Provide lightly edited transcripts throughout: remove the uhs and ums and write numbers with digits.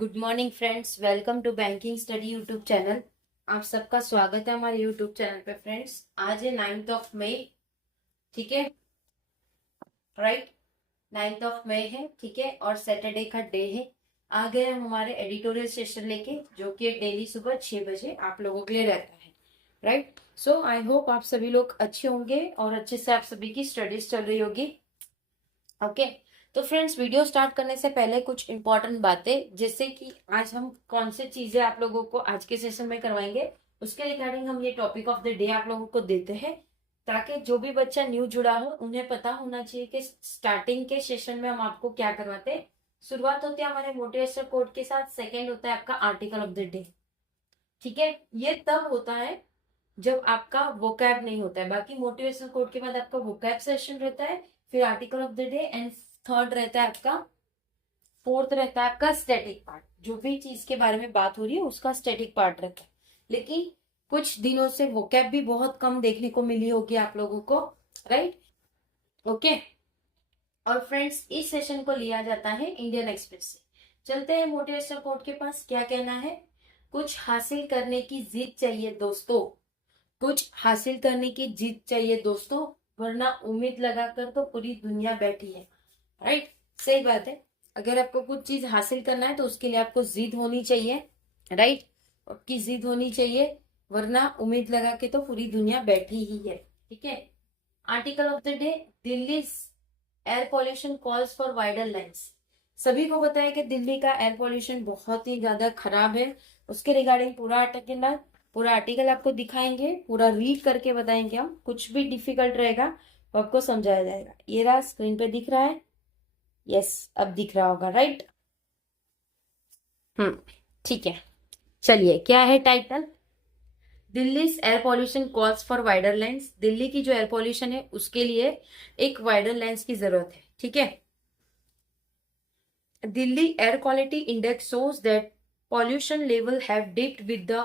Good morning friends, welcome to banking study YouTube channel. आप सबका स्वागत है हमारे यूट्यूब चैनल पे। फ्रेंड्स, आज है 9th ऑफ मई, ठीक है, राइट। 9th ऑफ मई है, ठीक है, और सैटरडे का डे है। आ गए हम हमारे एडिटोरियल सेशन लेके, जो कि डेली सुबह 6 बजे आप लोगों के लिए रहता है, राइट। सो आई होप आप सभी लोग अच्छे होंगे और अच्छे से आप सभी की स्टडीज चल रही होगी। ओके। तो फ्रेंड्स, वीडियो स्टार्ट करने से पहले कुछ इंपॉर्टेंट बातें, जैसे कि आज हम कौन सी चीजें आप लोगों को आज के सेशन में करवाएंगे, उसके रिगार्डिंग हम ये टॉपिक ऑफ द डे आप लोगों को देते हैं, ताकि जो भी बच्चा न्यू जुड़ा हो उन्हें पता होना चाहिए कि स्टार्टिंग के सेशन में हम आपको क्या करवाते हैं। शुरुआत होती है हमारे मोटिवेशनल कोट के साथ, सेकेंड होता है आपका आर्टिकल ऑफ द डे, ठीक है। ये तब होता है जब आपका वोकैब नहीं होता है। बाकी मोटिवेशनल कोट के बाद आपका वोकैब सेशन रहता है, फिर article of the day, and third रहता है आपका, फोर्थ रहता है आपका स्टैटिक पार्ट। जो भी चीज के बारे में बात हो रही है उसका स्टैटिक पार्ट रहता है। लेकिन कुछ दिनों से वोकैब भी बहुत कम देखने को मिली होगी आप लोगों को, राइट। ओके। और फ्रेंड्स, इस सेशन को लिया जाता है इंडियन एक्सप्रेस से। चलते हैं मोटिवेशनल कोट के पास, क्या कहना है। कुछ हासिल करने की जिद चाहिए दोस्तों, कुछ हासिल करने की जिद चाहिए दोस्तों, वरना उम्मीद लगाकर तो पूरी दुनिया बैठी है, राइट। सही बात है। अगर आपको कुछ चीज हासिल करना है तो उसके लिए आपको जिद होनी चाहिए, राइट। आपकी जिद होनी चाहिए, वरना उम्मीद लगा के तो पूरी दुनिया बैठी ही है, ठीक है। Article of the day, Delhi air pollution calls for wider lines. सभी को पता है कि दिल्ली का एयर पॉल्यूशन बहुत ही ज्यादा खराब है। उसके रिगार्डिंग पूरा आर्टिकल आपको दिखाएंगे, पूरा रीड करके बताएंगे हम। कुछ भी डिफिकल्ट रहेगा तो आपको समझाया जाएगा। ये रहा, स्क्रीन पे दिख रहा है, यस, अब दिख रहा होगा, राइट। ठीक है। चलिए, क्या है title. Delhi air pollution calls for wider lines. Delhi की जो एयर पॉल्यूशन है उसके लिए एक वाइडर लाइन्स की जरूरत है, ठीक है। Delhi air quality index shows that pollution level have dipped with the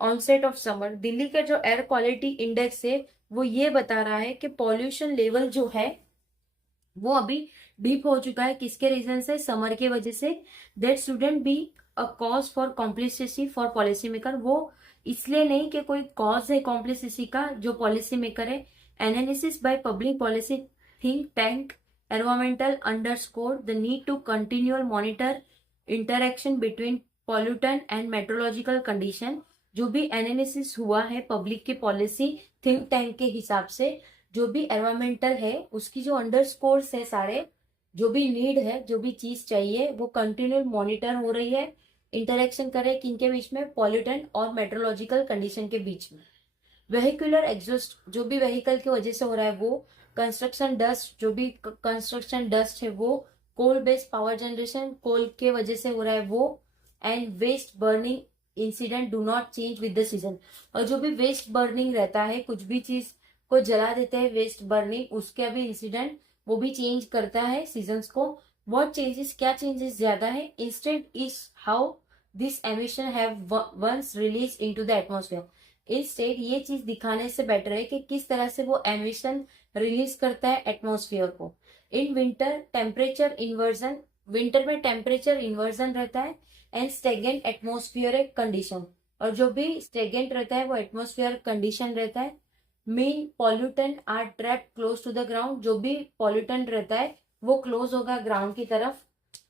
onset of summer। Delhi का जो एयर क्वालिटी इंडेक्स है वो ये बता रहा है कि पॉल्यूशन लेवल जो है वो अभी डीप हो चुका है। किसके रीजन से? समर के वजह से। That shouldn't be a cause for complicity for policy maker. वो इसलिए नहीं कि कोई कॉज है कॉम्प्लिसिटी का जो पॉलिसी मेकर है। Analysis by public policy think tank environmental underscore the need to continual monitor interaction between pollutant and meteorological condition. जो भी एनालिसिस हुआ है पब्लिक के पॉलिसी थिंक टैंक के हिसाब से, जो भी एनवायरमेंटल है उसकी जो अंडरस्कोर्स है सारे, जो भी नीड है, जो भी चीज चाहिए वो कंटिन्यूअल मॉनिटर हो रही है। इंटरेक्शन करे किनके बीच में? पॉल्यूटेंट और मेट्रोलॉजिकल कंडीशन के बीच में। वेहिकुलर एग्जॉस्ट, जो भी व्हीकल की वजह से हो रहा है वो। कंस्ट्रक्शन डस्ट, जो भी कंस्ट्रक्शन डस्ट है वो। Coal based power generation, coal के वजह से हो रहा है वो। And waste burning incident do not change with the season. और जो भी वेस्ट बर्निंग रहता है, कुछ भी चीज को जला देते हैं, वेस्ट बर्निंग, उसका भी इंसिडेंट वो भी चेंज करता है सीजन्स को। व्हाट चेंजेस, क्या चेंजेस ज्यादा है? Instead is how this emission have once release into the atmosphere. Instead, ये चीज दिखाने से बेटर है कि किस तरह से वो एमिशन रिलीज करता है एटमॉस्फेयर को। In winter temperature inversion, winter में टेम्परेचर इन्वर्जन रहता है। एंड स्टेगेंट एटमोस्फियरिक कंडीशन, और जो भी स्टेगेंट रहता है वो एटमोस्फियर कंडीशन रहता है। Main pollutant are trap close to the ground, जो भी पॉल्यूटेंट रहता है वो क्लोज होगा ग्राउंड की तरफ,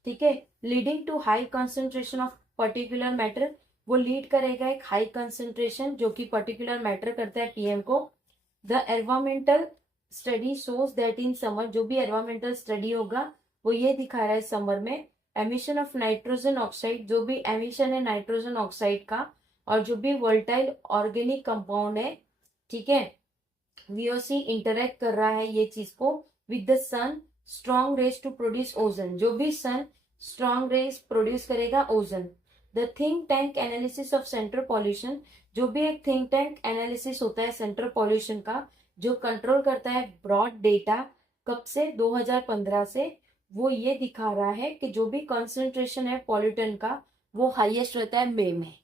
ठीक है। Leading to high concentration of particular matter, वो लीड करेगा एक हाई कंसेंट्रेशन जो कि पर्टिकुलर मैटर करता है पीएम को। The environmental study shows that in summer, जो भी एनवायरमेंटल स्टडी होगा वो ये दिखा रहा है समर में एमिशन ऑफ नाइट्रोजन ऑक्साइड, जो भी एमिशन है नाइट्रोजन ऑक्साइड का, और जो भी वोल्टाइल ऑर्गेनिक कंपाउंड है, ठीक है, वीओसी इंटरेक्ट कर रहा है ये चीज को with the sun strong rays to produce ozone. जो भी सन स्ट्रॉन्ग रेज प्रोड्यूस करेगा ozone. The think tank analysis of central pollution, जो भी एक थिंक टैंक एनालिसिस होता है सेंट्रल पॉल्यूशन का, जो कंट्रोल करता है ब्रॉड डेटा, कब से? 2015 से। वो ये दिखा रहा है कि जो भी कंसंट्रेशन है पॉल्यूटन का वो हाईएस्ट रहता है मई में,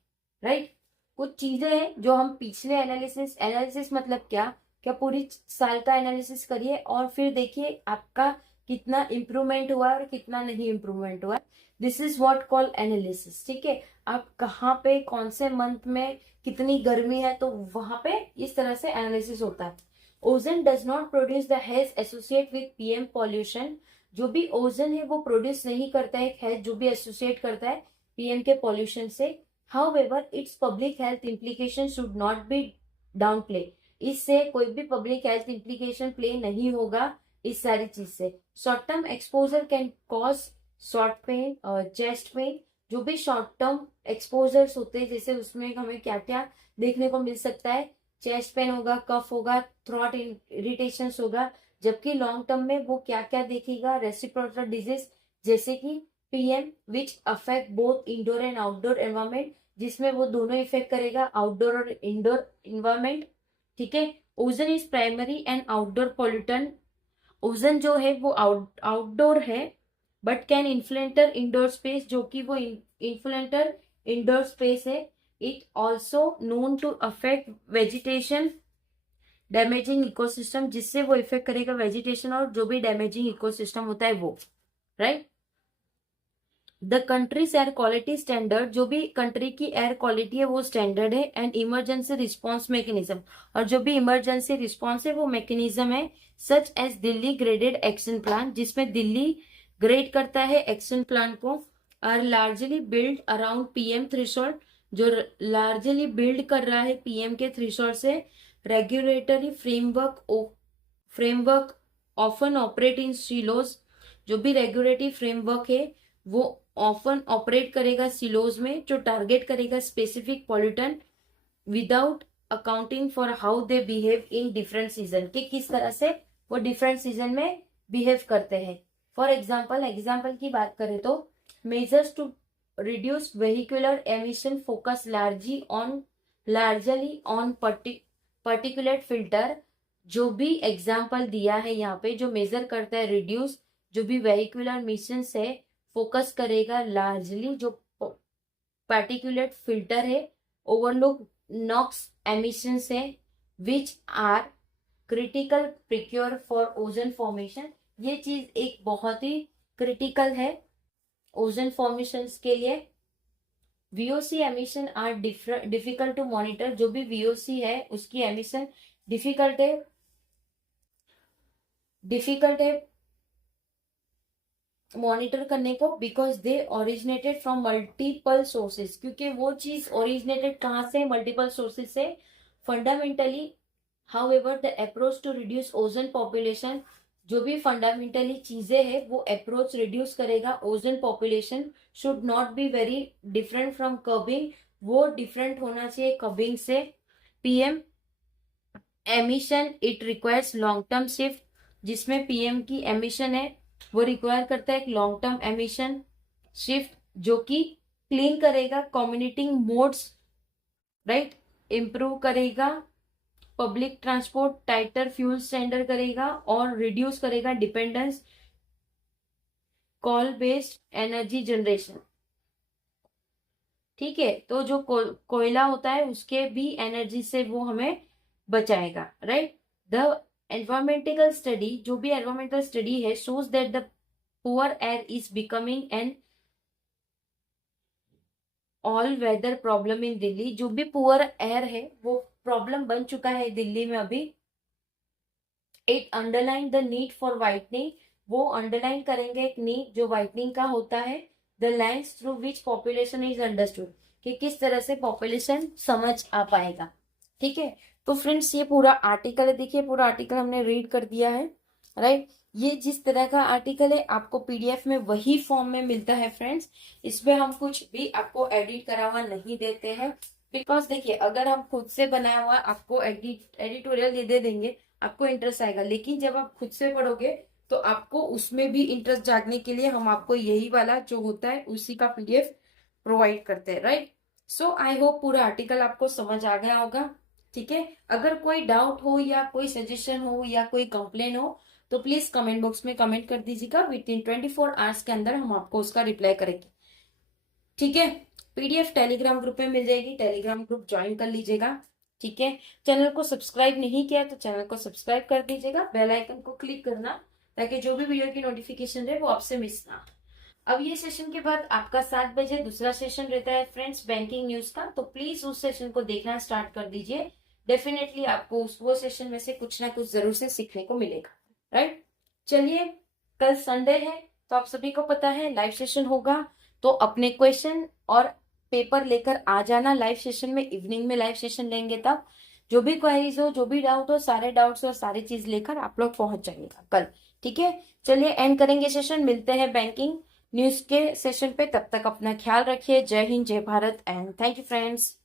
राइट। कुछ चीजें हैं जो हम पिछले एनालिसिस, एनालिसिस मतलब क्या पूरी साल का एनालिसिस करिए और फिर देखिए आपका कितना इम्प्रूवमेंट हुआ है और कितना नहीं इम्प्रूवमेंट हुआ है। This is what call analysis. ठीक है, आप कहाँ पे कौन से मंथ में कितनी गर्मी है तो वहां पे इस तरह से एनालिसिस होता है। Ozone does not produce the haze associate with PM pollution. जो भी ओजन है वो प्रोड्यूस नहीं करता है हैज जो भी एसोसिएट करता है पीएम के पॉल्यूशन से। However it's public health implication should not be down play. इससे कोई भी पब्लिक हेल्थ इम्प्लीकेशन प्ले नहीं होगा इस सारी चीज से। Short term exposure can cause short pain, chest pain. जो भी शॉर्ट टर्म एक्सपोजर्स होते हैं जैसे उसमें हमें क्या क्या देखने को मिल सकता है, चेस्ट पेन होगा, कफ होगा, थ्रोट इरिटेशन होगा। जबकि लॉन्ग टर्म में वो क्या क्या देखेगा, रेस्पिरेटरी डिजीज जैसे कि PM which affect both indoor and outdoor environment, जिसमें वो दोनों इफेक्ट करेगा, आउटडोर और इंडोर इन्वायरमेंट। ठीक है, ozone is primary and outdoor pollutant. Ozone जो है वो आउटडोर है but can influence indoor space, जो कि वो इन्फ्लुएंटर इंडोर स्पेस है। It also known to affect vegetation damaging ecosystem, जिससे वो इफेक्ट करेगा वेजिटेशन और जो भी डैमेजिंग इकोसिस्टम होता है वो, right. The countries air quality standard, जो भी कंट्री की एयर क्वालिटी है वो स्टैंडर्ड है। एंड इमरजेंसी रिस्पॉन्स मैकेनिज्म, और जो भी इमरजेंसी रिस्पॉन्स है वो मैकेनिज्म है। Such as Delhi graded action plan, जिसमें दिल्ली ग्रेड करता है एक्शन प्लान को। Are largely build around PM threshold, जो लार्जली बिल्ड कर रहा है पीएम के थ्रेशोल्ड से। Regulatory framework often operate in silos, जो भी रेगुलेटरी फ्रेमवर्क है वो ऑफन ऑपरेट करेगा सिलोज में, जो टारगेट करेगा specific pollutant without accounting for how they behave in different season, कि किस तरह से वो डिफरेंट सीजन में बिहेव करते हैं। फॉर एग्जाम्पल की बात करें तो measures to reduce vehicular emission focus largely on particulate filter. जो भी एग्जाम्पल दिया है यहाँ पे, जो मेजर करता है रिड्यूस जो भी वेहिकुलर एमिशन है, फोकस करेगा लार्जली जो पार्टिकुलेट फिल्टर है, ओवरलुक नॉक्स एमिशन है, which are critical precursor for ozone formation. ये चीज एक बहुत ही क्रिटिकल है ओजन फॉर्मेशन के लिए। VOC emission are difficult to monitor, जो भी वीओसी है उसकी एमिशन डिफिकल्ट है मॉनिटर करने को, because they originated from multiple sources, क्योंकि वो चीज ओरिजिनेटेड कहाँ से, मल्टीपल सोर्सेज से। Fundamentally however the approach to reduce ozone population, जो भी फंडामेंटली चीजें हैं वो अप्रोच रिड्यूस करेगा ozone population, should not be very different from curbing, वो डिफरेंट होना चाहिए कर्बिंग से। PM emission it requires long term shift, जिसमें पीएम की एमिशन है वो रिक्वायर करता है एक लॉन्ग टर्म एमिशन शिफ्ट, जो कि क्लीन करेगा कम्युनिटिंग मोड्स, राइट, इंप्रूव करेगा पब्लिक ट्रांसपोर्ट, टाइटर फ्यूल स्टैंडर्ड करेगा और रिड्यूस करेगा dependence call based energy generation. ठीक है, तो जो कोयला होता है उसके भी एनर्जी से वो हमें बचाएगा, राइट। द एनवायरमेंटल स्टडी, जो भी एनवायरमेंटल स्टडी है, shows that the poor air is becoming an all weather problem in Delhi. जो भी पुअर एयर है वो प्रॉब्लम बन चुका है दिल्ली में अभी। It underline the need for whitening, वो अंडरलाइन करेंगे एक नीड जो वाइटनिंग का होता है। The lines through which population is understood, कि किस तरह से पॉपुलेशन समझ आ पाएगा। ठीक है, तो फ्रेंड्स ये पूरा आर्टिकल है, देखिए पूरा आर्टिकल हमने रीड कर दिया है, राइट। ये जिस तरह का आर्टिकल है आपको पीडीएफ में वही फॉर्म में मिलता है फ्रेंड्स, इसमें हम कुछ भी आपको एडिट करा हुआ नहीं देते हैं। बिकॉज देखिए अगर हम खुद से बनाया हुआ आपको एडिटोरियल दे देंगे आपको इंटरेस्ट आएगा, लेकिन जब आप खुद से पढ़ोगे तो आपको उसमें भी इंटरेस्ट जागने के लिए हम आपको यही वाला जो होता है उसी का पीडीएफ प्रोवाइड करते हैं, राइट। सो आई होप पूरा आर्टिकल आपको समझ आ गया होगा। ठीक है, अगर कोई डाउट हो या कोई सजेशन हो या कोई कंप्लेन हो तो प्लीज कमेंट बॉक्स में कमेंट कर दीजिएगा। विद इन 24 आवर्स के अंदर हम आपको उसका रिप्लाई करेंगे। ठीक है, पीडीएफ टेलीग्राम ग्रुप में मिल जाएगी, टेलीग्राम ग्रुप ज्वाइन कर लीजिएगा। ठीक है, चैनल को सब्सक्राइब नहीं किया तो चैनल को सब्सक्राइब कर दीजिएगा, बेल आइकन को क्लिक करना ताकि जो भी वीडियो की नोटिफिकेशन है वो आपसे मिस ना। अब ये सेशन के बाद आपका 7 बजे दूसरा सेशन रहता है फ्रेंड्स बैंकिंग न्यूज का, तो प्लीज उस सेशन को देखना स्टार्ट कर दीजिए। डेफिनेटली आपको वो सेशन में से कुछ ना कुछ जरूर से सीखने को मिलेगा, राइट। चलिए, कल संडे है तो आप सभी को पता है लाइव सेशन होगा, तो अपने क्वेश्चन और पेपर लेकर आ जाना लाइव सेशन में। इवनिंग में लाइव सेशन लेंगे, तब जो भी क्वेरीज हो, जो भी डाउट हो, सारे डाउट्स और सारी चीज लेकर आप लोग पहुंच जाइएगा कल, ठीक है। चलिए एंड करेंगे सेशन, मिलते हैं बैंकिंग न्यूज के सेशन पे, तब तक अपना ख्याल रखिए। जय हिंद, जय Bharat and thank you friends.